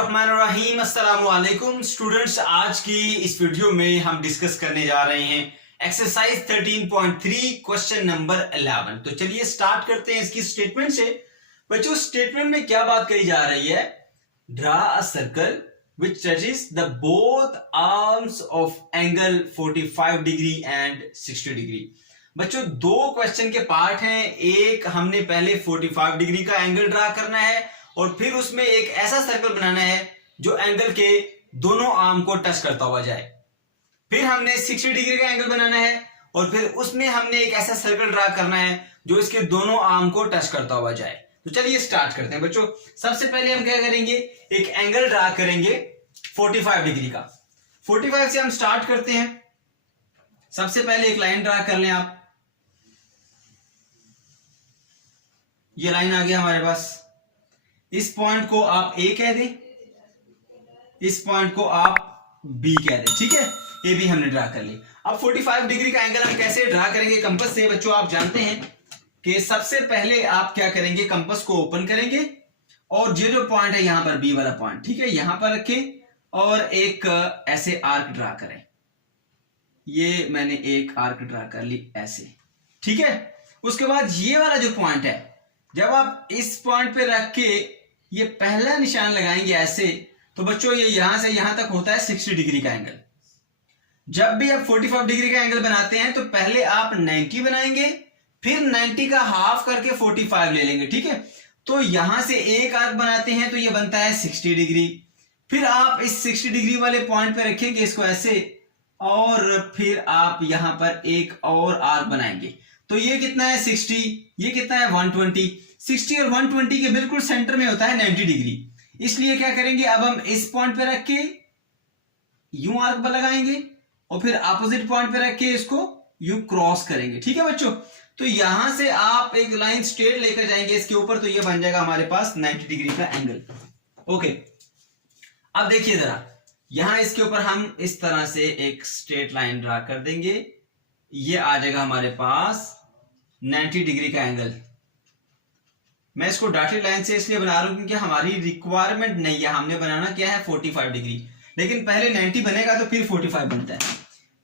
बिस्मिल्लाहिर्रहमानिर्रहीम। अस्सलाम वालेकुम स्टूडेंट्स, आज की इस वीडियो में हम डिस्कस करने जा रहे हैं एक्सरसाइज 13.3 क्वेश्चन नंबर 11। तो चलिए स्टार्ट करते हैं इसकी स्टेटमेंट से। बच्चों, स्टेटमेंट में क्या बात कही जा रही है? Draw a circle which touches the both arms of angle 45 degree and 60 degree. बच्चों, दो क्वेश्चन के पार्ट हैं। एक हमने पहले 45 डिग्री का एंगल ड्रा करना है और फिर उसमें एक ऐसा सर्कल बनाना है जो एंगल के दोनों आर्म को टच करता हुआ जाए। फिर हमने 60 डिग्री का एंगल बनाना है और फिर उसमें हमने एक ऐसा सर्कल ड्रा करना है जो इसके दोनों आर्म को टच करता हुआ जाए। तो चलिए स्टार्ट करते हैं बच्चों। सबसे पहले हम क्या करेंगे, एक एंगल ड्रा करेंगे 45 डिग्री का। 45 से हम स्टार्ट करते हैं। सबसे पहले एक लाइन ड्रा कर लें आप। ये लाइन आ गया हमारे पास। इस पॉइंट को आप ए कह दें, इस पॉइंट को आप बी कह दें। ठीक है, ये भी हमने ड्रा कर ली। अब 45 डिग्री का एंगल हम कैसे ड्रा करेंगे कंपास से? बच्चों, आप जानते हैं कि सबसे पहले आप क्या करेंगे, कंपास को ओपन करेंगे और ये जो पॉइंट है यहां पर बी वाला पॉइंट, ठीक है, यहां पर रखें और एक ऐसे आर्क ड्रा करें। ये मैंने एक आर्क ड्रा कर ली ऐसे, ठीक है। उसके बाद ये वाला जो पॉइंट है, जब आप इस पॉइंट पे रख के ये पहला निशान लगाएंगे ऐसे, तो बच्चों ये यहां से यहां तक होता है 60 डिग्री का एंगल। जब भी आप 45 डिग्री का एंगल बनाते हैं तो पहले आप 90 बनाएंगे, फिर 90 का हाफ करके 45 ले लेंगे, ठीक है। तो यहां से एक आर्क बनाते हैं तो ये बनता है 60 डिग्री। फिर आप इस 60 डिग्री वाले पॉइंट पे रखेंगे इसको ऐसे और फिर आप यहां पर एक और आर्क बनाएंगे। तो ये कितना है 60, ये कितना है 120। 60 और 120 के बिल्कुल सेंटर में होता है 90 डिग्री। इसलिए क्या करेंगे, अब हम इस पॉइंट पे रख के यूं आर्क लगाएंगे और फिर अपोजिट पॉइंट पे रख के इसको यूं क्रॉस करेंगे, ठीक है बच्चों। तो यहां से आप एक लाइन स्ट्रेट लेकर जाएंगे इसके ऊपर, तो ये बन जाएगा हमारे पास 90 डिग्री का एंगल। ओके, अब देखिए जरा, यहां इसके ऊपर हम इस तरह से एक स्ट्रेट लाइन ड्रा कर देंगे। ये आ जाएगा हमारे पास 90 डिग्री का एंगल। मैं इसको डॉटेड लाइन से इसलिए बना रहा हूं क्योंकि हमारी रिक्वायरमेंट नहीं है, हमने बनाना क्या है 45 डिग्री, लेकिन पहले 90 बनेगा तो फिर 45 बनता है,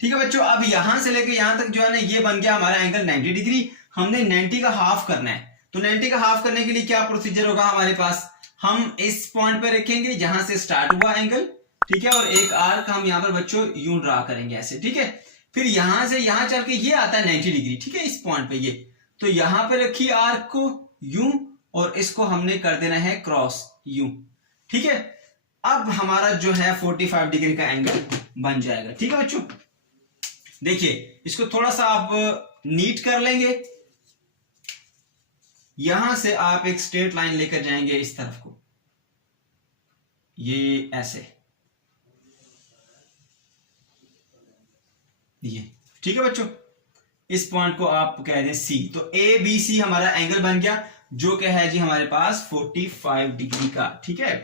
ठीक है बच्चों। अब यहां से लेकर यहां तक जो है ना, ये बन गया हमारा एंगल 90 डिग्री। हमने 90 का हाफ करना है, तो 90 का हाफ करने के लिए क्या प्रोसीजर होगा हमारे पास, हम इस पॉइंट पे रखेंगे जहां से स्टार्ट हुआ एंगल, ठीक है, और एक आर्क हम यहां पर बच्चों यूं ड्रा करेंगे ऐसे, ठीक है। फिर यहां से यहां चल के ये आता है 90 डिग्री, ठीक है, इस पॉइंट पे ये, तो यहां पे रखिए आर्क को यूं और इसको हमने कर देना है क्रॉस यूं, ठीक है। अब हमारा जो है 45 डिग्री का एंगल बन जाएगा, ठीक है बच्चों। देखिए, इसको थोड़ा सा आप नीट कर लेंगे। यहां से आप एक स्ट्रेट लाइन लेकर जाएंगे इस तरफ को, ये ऐसे, ये, ठीक है बच्चों। इस पॉइंट को आप कह दें सी, तो ए बी सी हमारा एंगल बन गया, जो क्या है जी हमारे पास 45 डिग्री का, ठीक है।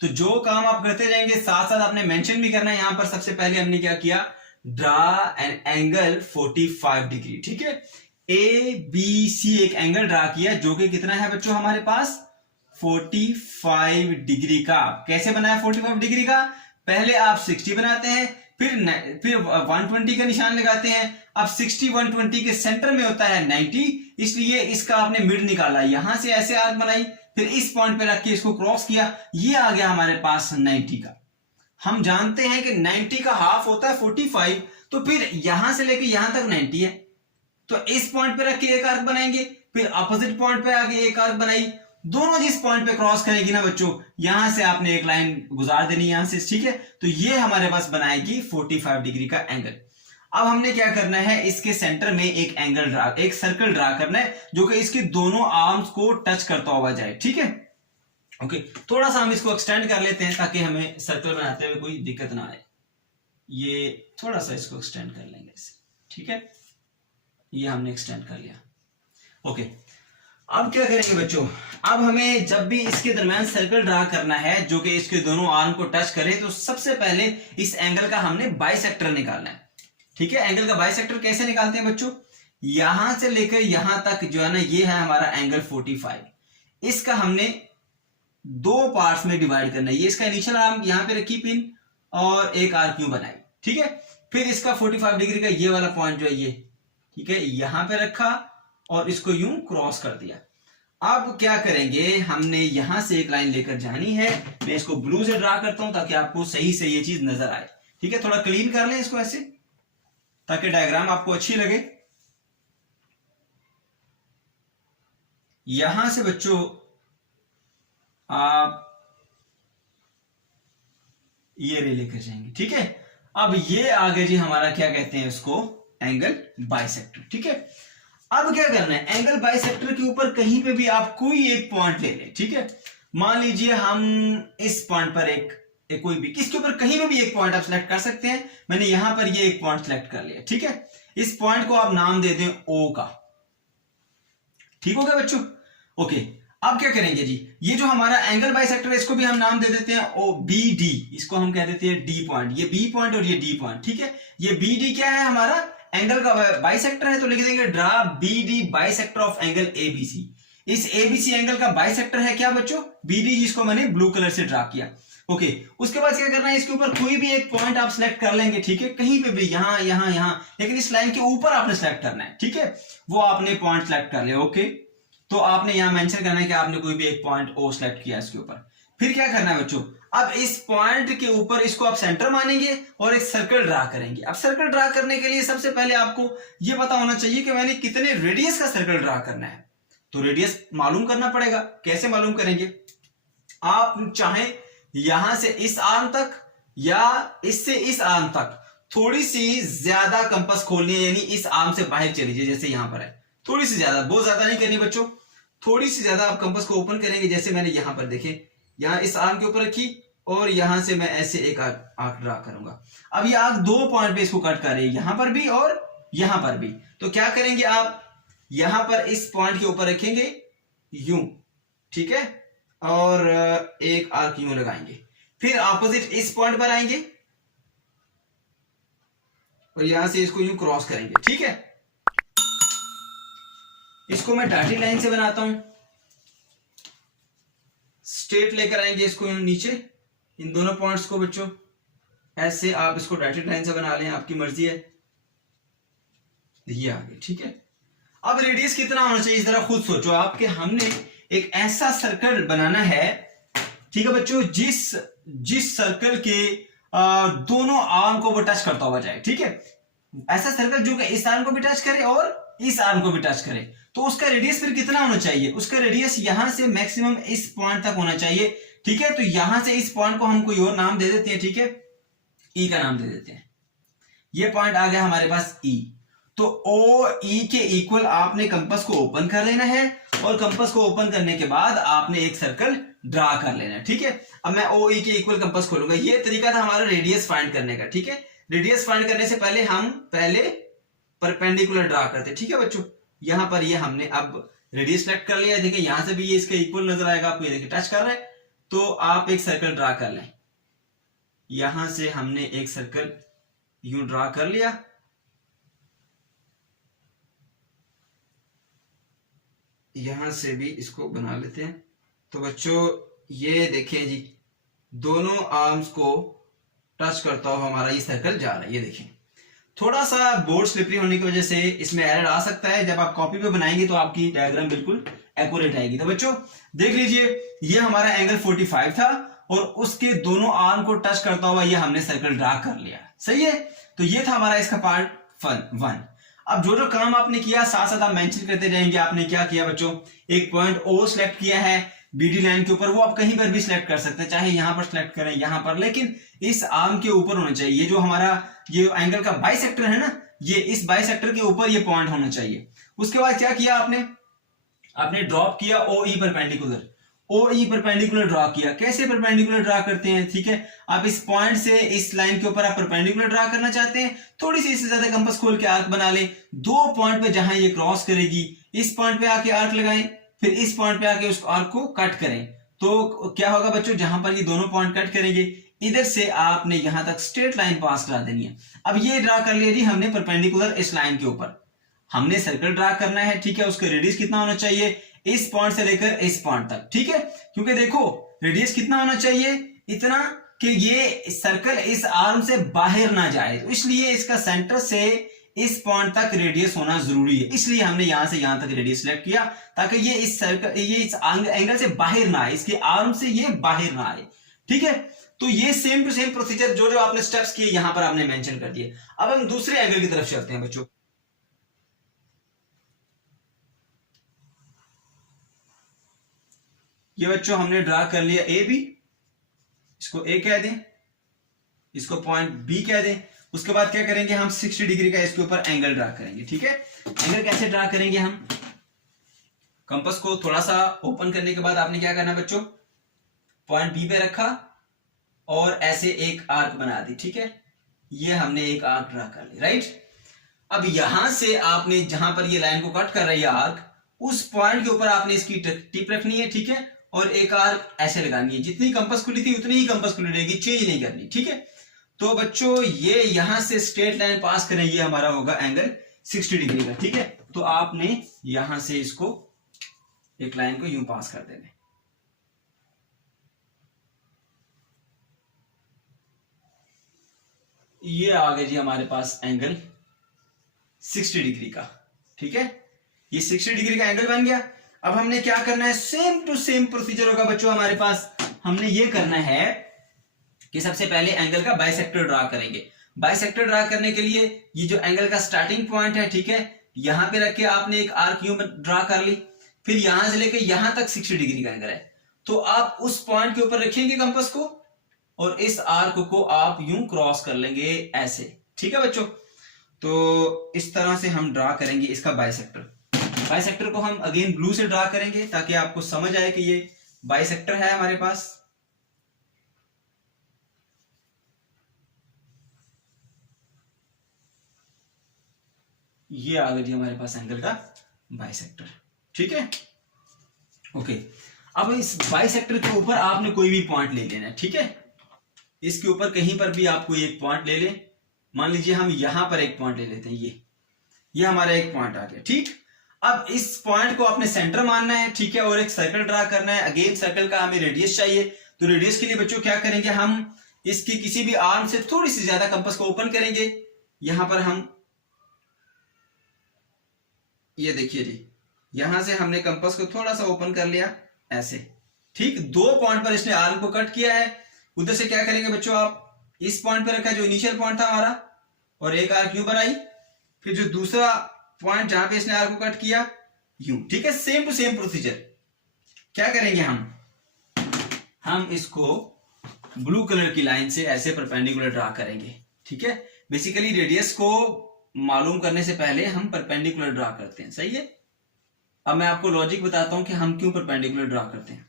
तो जो काम आप करते जाएंगे साथ साथ आपने मेंशन भी करना है। यहां पर सबसे पहले हमने क्या किया, ड्रा एन एंगल 45 डिग्री, ठीक है। ए बी सी एक एंगल ड्रा किया जो कि कितना है बच्चों हमारे पास 45 डिग्री का। कैसे बनाया 45 डिग्री का, पहले आप 60 बनाते हैं, फिर 120 का निशान लगाते हैं। अब 60 120 के सेंटर में होता है 90, इसलिए इसका आपने मिड निकाला, यहां से ऐसे आर्क बनाई, फिर इस पॉइंट पे रख के इसको क्रॉस किया, ये आ गया हमारे पास 90 का। हम जानते हैं कि 90 का हाफ होता है 45, तो फिर यहां से लेके यहां तक 90 है, तो इस पॉइंट पे रख के एक आर्क बनाएंगे, फिर अपोजिट पॉइंट पे आगे एक आर्क बनाई, दोनों जिस पॉइंट पे क्रॉस करेगी ना बच्चों, यहां से आपने एक लाइन गुजार देनी यहां से, ठीक है। तो ये हमारे पास बनाएगी 45 डिग्री का एंगल। अब हमने क्या करना है, इसके सेंटर में एक सर्कल ड्रा करना है जो कि इसके दोनों आर्म्स को टच करता हुआ जाए, ठीक है। ओके, थोड़ा सा हम इसको एक्सटेंड कर लेते हैं ताकि हमें सर्कल बनाते हुए कोई दिक्कत ना आए। ये थोड़ा सा इसको एक्सटेंड कर लेंगे ऐसे, ठीक है, ये हमने एक्सटेंड कर लिया। ओके, अब क्या करेंगे बच्चों, अब हमें जब भी इसके दरमियान सर्कल ड्रा करना है जो कि इसके दोनों आर्म को टच करे, तो सबसे पहले इस एंगल का हमने बाइसेक्टर निकालना है, ठीक है। एंगल का बाइसेक्टर कैसे निकालते हैं बच्चों, यहां से लेकर यहां तक जो है ना, ये है हमारा एंगल 45, इसका हमने दो पार्ट्स में डिवाइड करना है। ये इसका इनिशियल आर्म यहाँ पे रखी पिन और एक आर्क यूं बनाई, ठीक है। फिर इसका 45 डिग्री का ये वाला पॉइंट जो है ये, ठीक है, यहां पे रखा और इसको यूं क्रॉस कर दिया। अब क्या करेंगे, हमने यहां से एक लाइन लेकर जानी है। मैं इसको ब्लू से ड्रा करता हूं ताकि आपको सही से ये चीज नजर आए, ठीक है। थोड़ा क्लीन कर लें इसको ऐसे ताकि डायग्राम आपको अच्छी लगे। यहां से बच्चों आप ये रे लेकर जाएंगे, ठीक है। अब ये आगे जी हमारा क्या कहते हैं उसको, एंगल बाइसेक्टर, ठीक है। अब क्या करना है, एंगल बाइसेक्टर के ऊपर कहीं पे भी आप कोई एक पॉइंट ले लें, ठीक है। मान लीजिए हम इस पॉइंट पर एक कोई भी, किसके ऊपर कहीं पे भी एक पॉइंट आप सिलेक्ट कर सकते हैं। मैंने यहां पर ये एक पॉइंट सिलेक्ट कर लिया, ठीक है। इस पॉइंट को आप नाम दे दें ओ का, ठीक हो गया बच्चों, ओके। अब क्या करेंगे जी, ये जो हमारा एंगल बाइसेक्टर है इसको भी हम नाम दे देते हैं ओ बी डी, इसको हम कह देते हैं डी पॉइंट। ये बी पॉइंट और ये डी पॉइंट, ठीक है। ये बी डी क्या है, हमारा एंगल का बाइसेक्टर है, तो लिख देंगे draw B D bisector of angle ABC. इस एबीसी एंगल का बाइसेक्टर है क्या बच्चों, बी डी, जिसको मैंने ब्लू कलर से ड्रा किया, ओके। उसके बाद क्या करना है, इसके ऊपर कोई भी एक पॉइंट आप सिलेक्ट कर लेंगे, ठीक है, कहीं पे भी, यहां यहां यहां, लेकिन इस लाइन के ऊपर आपने सिलेक्ट करना है, ठीक है। वो आपने पॉइंट सिलेक्ट कर लिया, ओके। तो आपने यहां मेंशन करना है कि आपने कोई भी एक पॉइंट ओ सिलेक्ट किया इसके ऊपर। फिर क्या करना है बच्चों, अब इस पॉइंट के ऊपर इसको आप सेंटर मानेंगे और एक सर्कल ड्रा करेंगे। अब सर्कल ड्रा करने के लिए सबसे पहले आपको यह पता होना चाहिए कि मैंने कितने रेडियस का सर्कल ड्रा करना है। तो रेडियस मालूम करना पड़ेगा। कैसे मालूम करेंगे, आप चाहें यहां से इस आर्म तक या इससे इस आर्म तक थोड़ी सी ज्यादा कंपास खोलनी है, यानी इस आर्म से बाहर चलीजिए, जैसे यहां पर है, थोड़ी सी ज्यादा, बहुत ज्यादा नहीं करनी बच्चों, थोड़ी सी ज्यादा आप कंपास को ओपन करेंगे। जैसे मैंने यहां पर देखें, यहां इस आर्म के ऊपर रखी और यहां से मैं ऐसे एक आर्क ड्रा करूंगा। अब ये आर्क दो पॉइंट पे इसको कट कर रही है, यहां पर भी और यहां पर भी। तो क्या करेंगे, आप यहां पर इस पॉइंट के ऊपर रखेंगे यूं, ठीक है, और एक आर्क यूं लगाएंगे। फिर ऑपोजिट इस पॉइंट पर आएंगे और यहां से इसको यूं क्रॉस करेंगे, ठीक है। इसको मैं डॉटेड लाइन से बनाता हूं, स्ट्रेट लेकर आएंगे इसको नीचे, इन दोनों पॉइंट्स को बच्चों ऐसे आप इसको डॉटेड लाइन से बना लें, आपकी मर्जी है। ये आगे, ठीक है। अब रेडियस कितना होना चाहिए जरा खुद सोचो आप, कि हमने एक ऐसा सर्कल बनाना है, ठीक है बच्चों, जिस सर्कल के दोनों आर्म को वो टच करता हुआ जाए, ठीक है। ऐसा सर्कल जो कि इस आर्म को भी टच करे और इस आर्म को भी टच करे। तो उसका रेडियस फिर कितना होना चाहिए, उसका रेडियस यहां से मैक्सिमम इस पॉइंट तक होना चाहिए, ठीक है। तो यहां से इस पॉइंट को हम कोई और नाम दे देते हैं, ठीक है, ई का नाम दे देते हैं। ये पॉइंट आ गया हमारे पास ई। तो ओ ई के इक्वल आपने कंपास को ओपन कर लेना है और कंपास को ओपन करने के बाद आपने एक सर्कल ड्रा कर लेना है, ठीक है। अब मैं ओ ई के इक्वल कंपास खोलूंगा। ये तरीका था हमारा रेडियस फाइंड करने का, ठीक है। रेडियस फाइंड करने से पहले हम परपेंडिकुलर ड्रा करते, ठीक है बच्चों। यहां पर ये हमने अब रेडियस सेलेक्ट कर लिया है, देखिए यहां से भी ये इसके इक्वल नजर आएगा आपको, ये देखिए टच कर रहा है। तो आप एक सर्कल ड्रा कर लें, यहां से हमने एक सर्कल यूं ड्रा कर लिया, यहां से भी इसको बना लेते हैं। तो बच्चों ये देखें जी, दोनों आर्म्स को टच करता हुआ हमारा ये सर्कल जा रहा है, ये देखें। थोड़ा सा बोर्ड स्लिपरी होने की वजह से इसमें एरर आ सकता है, जब आप कॉपी पे बनाएंगे तो आपकी डायग्राम बिल्कुल एक्यूरेट आएगी। तो बच्चों देख लीजिए, ये हमारा एंगल 45 था और उसके दोनों आर्म को टच करता हुआ ये हमने सर्कल ड्रा कर लिया, सही है। तो ये था हमारा इसका पार्ट 1। अब जो जो काम आपने किया साथ साथ आप मेंशन करते जाएंगे। आपने क्या किया बच्चों, एक पॉइंट ओ सिलेक्ट किया है बीडी लाइन के ऊपर, वो आप कहीं पर भी सिलेक्ट कर सकते हैं, चाहे यहां पर सिलेक्ट करें यहां पर, लेकिन इस आर्म के ऊपर होना चाहिए। जो हमारा ये एंगल का बाइसेक्टर है ना, ये इस बाइसेक्टर के ऊपर ये पॉइंट होना चाहिए। उसके बाद क्या किया आपने ड्रॉप किया ओ ई परपेंडिकुलर, ओ ई परपेंडिकुलर ड्रॉ किया। कैसे परपेंडिकुलर ड्रॉ करते हैं, ठीक है। आप इस पॉइंट से इस लाइन के ऊपर आप परपेंडिकुलर ड्रॉ करना चाहते हैं, थोड़ी सी इससे ज्यादा कंपास खोल के आर्क बना ले। दो पॉइंट पे जहां ये क्रॉस करेगी, इस पॉइंट पे आके आर्क लगाएं, फिर इस पॉइंट पे आके उस आर्क को कट करें। तो क्या होगा बच्चों, जहां पर ये दोनों पॉइंट कट करेंगे, इधर से आपने यहां तक स्ट्रेट लाइन पास करा देनी है। अब ये ड्रा कर लिया जी हमने परपेंडिकुलर इस लाइन के ऊपर, हमने सर्कल ड्रा करना है, ठीक है। उसका रेडियस कितना होना चाहिए, इस पॉइंट से लेकर इस पॉइंट तक, ठीक है। क्योंकि देखो रेडियस कितना होना चाहिए, इतना कि ये सर्कल इस आर्म से बाहर ना जाए, तो इसलिए इसका सेंटर से इस पॉइंट तक रेडियस होना जरूरी है। इसलिए हमने यहां से यहां तक रेडियस सिलेक्ट किया ताकि ये इस सर्कल, ये इस एंगल से बाहर ना आए, इसके आर्म से ये बाहर ना आए। ठीक है, तो ये सेम टू सेम प्रोसीजर जो जो आपने स्टेप्स किए यहां पर आपने मेंशन कर दिए। अब हम दूसरे एंगल की तरफ चलते हैं बच्चों। ये बच्चों हमने ड्रा कर लिया ए बी, इसको ए कह दें, इसको पॉइंट बी कह दें। उसके बाद क्या करेंगे हम 60 डिग्री का इसके ऊपर एंगल ड्रा करेंगे। ठीक है, एंगल कैसे ड्रा करेंगे हम, कंपास को थोड़ा सा ओपन करने के बाद आपने क्या करना बच्चों, पॉइंट बी पे रखा और ऐसे एक आर्क बना दी। ठीक है, ये हमने एक आर्क ड्रा कर ली, राइट। अब यहां से आपने जहां पर ये लाइन को कट कर रही है आर्क, उस पॉइंट के ऊपर आपने इसकी टिप रखनी है। ठीक है, और एक आर्क ऐसे लगानी है, जितनी कंपास खुली थी उतनी ही कंपास खुली रहेगी, चेंज नहीं करनी। ठीक है, तो बच्चों ये यहां से स्ट्रेट लाइन पास करें, ये हमारा होगा एंगल 60 डिग्री का। ठीक है, तो आपने यहां से इसको एक लाइन को यूं पास कर देना, ये आ गया जी हमारे पास एंगल 60 डिग्री का। ठीक है, ये 60 डिग्री का एंगल बन गया। अब हमने क्या करना है, सेम टू सेम प्रोसीजर होगा बच्चों हमारे पास। हमने ये करना है कि सबसे पहले एंगल का बाइसेक्टर ड्रा करेंगे। बाइसेक्टर ड्रा करने के लिए ये जो एंगल का स्टार्टिंग पॉइंट है, ठीक है, यहां पे रख के आपने एक आर्क यूं ड्रा कर ली, फिर यहां से लेके यहां तक 60 डिग्री का एंगल है, तो आप उस पॉइंट के ऊपर रखेंगे कंपास को और इस आर्क को आप यूं क्रॉस कर लेंगे ऐसे। ठीक है बच्चों, तो इस तरह से हम ड्रा करेंगे इसका बाइसेक्टर। बाइसेक्टर को हम अगेन ब्लू से ड्रा करेंगे ताकि आपको समझ आए कि ये बाइसेक्टर है हमारे पास। ये आ गया जी हमारे पास एंगल का बाइसेक्टर। ठीक है, ओके। अब इस बाइसेक्टर के ऊपर आपने कोई भी पॉइंट ले लेना है। ठीक है, इसके ऊपर कहीं पर भी आप कोई एक पॉइंट ले लें। मान लीजिए हम यहां पर एक पॉइंट ले लेते हैं, ये हमारा एक पॉइंट आ गया। ठीक, अब इस पॉइंट को आपने सेंटर मानना है। ठीक है, और एक सर्कल ड्रा करना है। अगेन सर्कल का हमें रेडियस चाहिए, तो रेडियस के लिए बच्चों क्या करेंगे, हम इसकी किसी भी आर्म से थोड़ी सी ज्यादा कंपास को ओपन करेंगे। यहां पर हम ये देखिए जी, यहां से हमने कंपास को थोड़ा सा ओपन कर लिया ऐसे। ठीक, दो पॉइंट पर इसने आर्म को कट किया है। उधर से क्या करेंगे बच्चों, आप इस पॉइंट पे रखा जो इनिशियल पॉइंट था हमारा, और एक आर्क यूं बनाई, फिर जो दूसरा पॉइंट जहां पे इसने आर्क को कट किया यूं। ठीक है, सेम टू सेम प्रोसीजर। क्या करेंगे हम इसको ब्लू कलर की लाइन से ऐसे परपेंडिकुलर ड्रा करेंगे। ठीक है, बेसिकली रेडियस को मालूम करने से पहले हम परपेंडिकुलर ड्रा करते हैं, सही है। अब मैं आपको लॉजिक बताता हूं कि हम क्यों परपेंडिकुलर ड्रा करते हैं।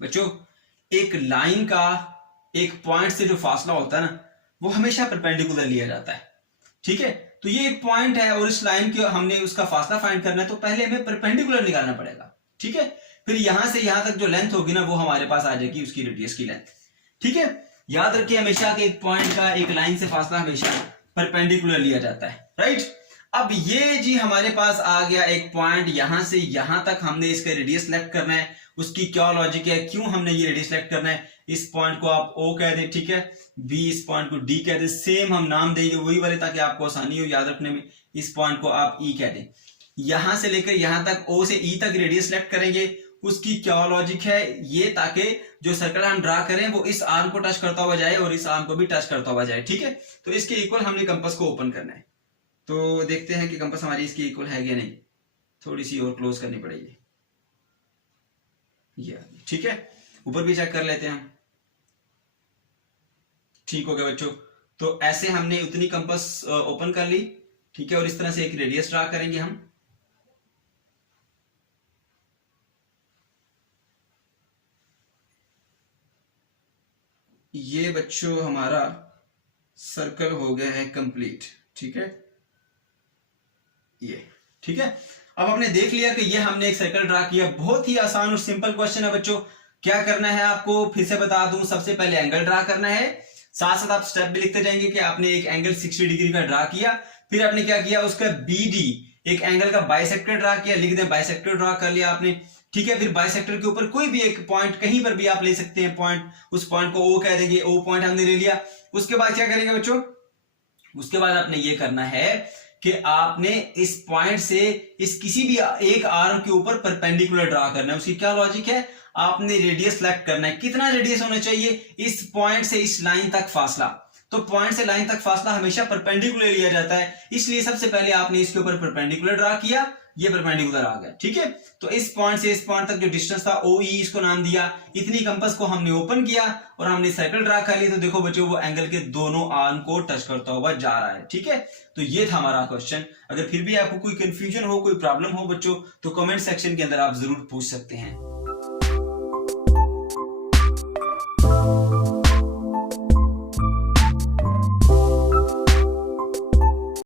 बच्चों, एक लाइन का एक पॉइंट से जो फासला होता है ना, वो हमेशा परपेंडिकुलर लिया जाता है। ठीक है, तो ये एक पॉइंट है और इस लाइन के हमने उसका फासला फाइंड करना है, तो पहले हमें परपेंडिकुलर निकालना पड़ेगा। ठीक है, फिर यहां से यहां तक जो लेंथ होगी ना, वो हमारे पास आ जाएगी उसकी रेडियस की लेंथ। ठीक है, याद रखिए हमेशा कि एक पॉइंट का एक लाइन से फासला हमेशा परपेंडिकुलर लिया जाता है, राइट। अब ये जी हमारे पास आ गया एक पॉइंट, यहां से यहां तक हमने इसका रेडियस सिलेक्ट करना है। उसकी क्या लॉजिक है, क्यों हमने ये रेडियस सिलेक्ट करना है। इस पॉइंट को आप O कह दें, ठीक है, B इस पॉइंट को D कह दें, सेम हम नाम देंगे वही वाले ताकि आपको आसानी हो याद रखने में। इस पॉइंट को आप E कह दें। यहां से लेकर यहां तक O से E तक रेडियस सिलेक्ट करेंगे। उसकी क्या लॉजिक है, ये ताकि जो सर्कल हम ड्रा करें वो इस आर्म को टच करता हुआ जाए और इस आर्म को भी टच करता हुआ जाए। ठीक है, तो इसके इक्वल हमने कंपास को ओपन करना है। तो देखते हैं कि कंपास हमारी इसकी इक्वल है या नहीं, थोड़ी सी और क्लोज करनी पड़ेगी। ठीक है, ऊपर भी चेक कर लेते हैं हम। ठीक हो गया बच्चों, तो ऐसे हमने उतनी कंपास ओपन कर ली। ठीक है, और इस तरह से एक रेडियस ड्रा करेंगे हम। ये बच्चों हमारा सर्कल हो गया है कंप्लीट। ठीक है, ये ठीक है। अब हमने देख लिया कि ये हमने एक सर्कल ड्रा किया। बहुत ही आसान और सिंपल क्वेश्चन है बच्चों। क्या करना है आपको फिर से बता दूं, सबसे पहले एंगल ड्रा करना है, साथ साथ आप स्टेप भी लिखते जाएंगे कि आपने एक एंगल 60 डिग्री का ड्रा किया, फिर आपने क्या किया, उसका BD एक एंगल का बाइसेक्टर ड्रा किया, लिख दें बाइसेक्टर ड्रा कर लिया आपने। ठीक है। फिर बाइसेक्टर के ऊपर कोई भी एक पॉइंट कहीं पर भी आप ले सकते हैं पॉइंट, उस पॉइंट को ओ कह देंगे, ओ पॉइंट हमने ले लिया। उसके बाद क्या करेंगे बच्चों, उसके बाद आपने ये करना है कि आपने इस पॉइंट से इस किसी भी एक आर्म के ऊपर परपेंडिकुलर ड्रा करना है। उसकी क्या लॉजिक है, आपने रेडियस सेलेक्ट करना है। कितना रेडियस होना चाहिए, इस पॉइंट से इस लाइन तक फासला। तो पॉइंट से लाइन तक फासला हमेशा परपेंडिकुलर लिया जाता है, इसलिए सबसे पहले आपने इसके ऊपर परपेंडिकुलर ड्रा किया, ये परपेंडिकुलर आ गया। ठीक है, तो इस पॉइंट से इस पॉइंट तक जो डिस्टेंस था ओ ई, इसको नाम दिया। इतनी कंपास को हमने ओपन किया और हमने सर्कल ड्रा कर लिया। तो देखो बच्चों, वो एंगल के दोनों आर्म को टच करता हुआ जा रहा है। ठीक है, तो ये था हमारा क्वेश्चन। अगर फिर भी आपको कोई कंफ्यूजन हो, कोई प्रॉब्लम हो बच्चों, तो कमेंट सेक्शन के अंदर आप जरूर पूछ सकते हैं।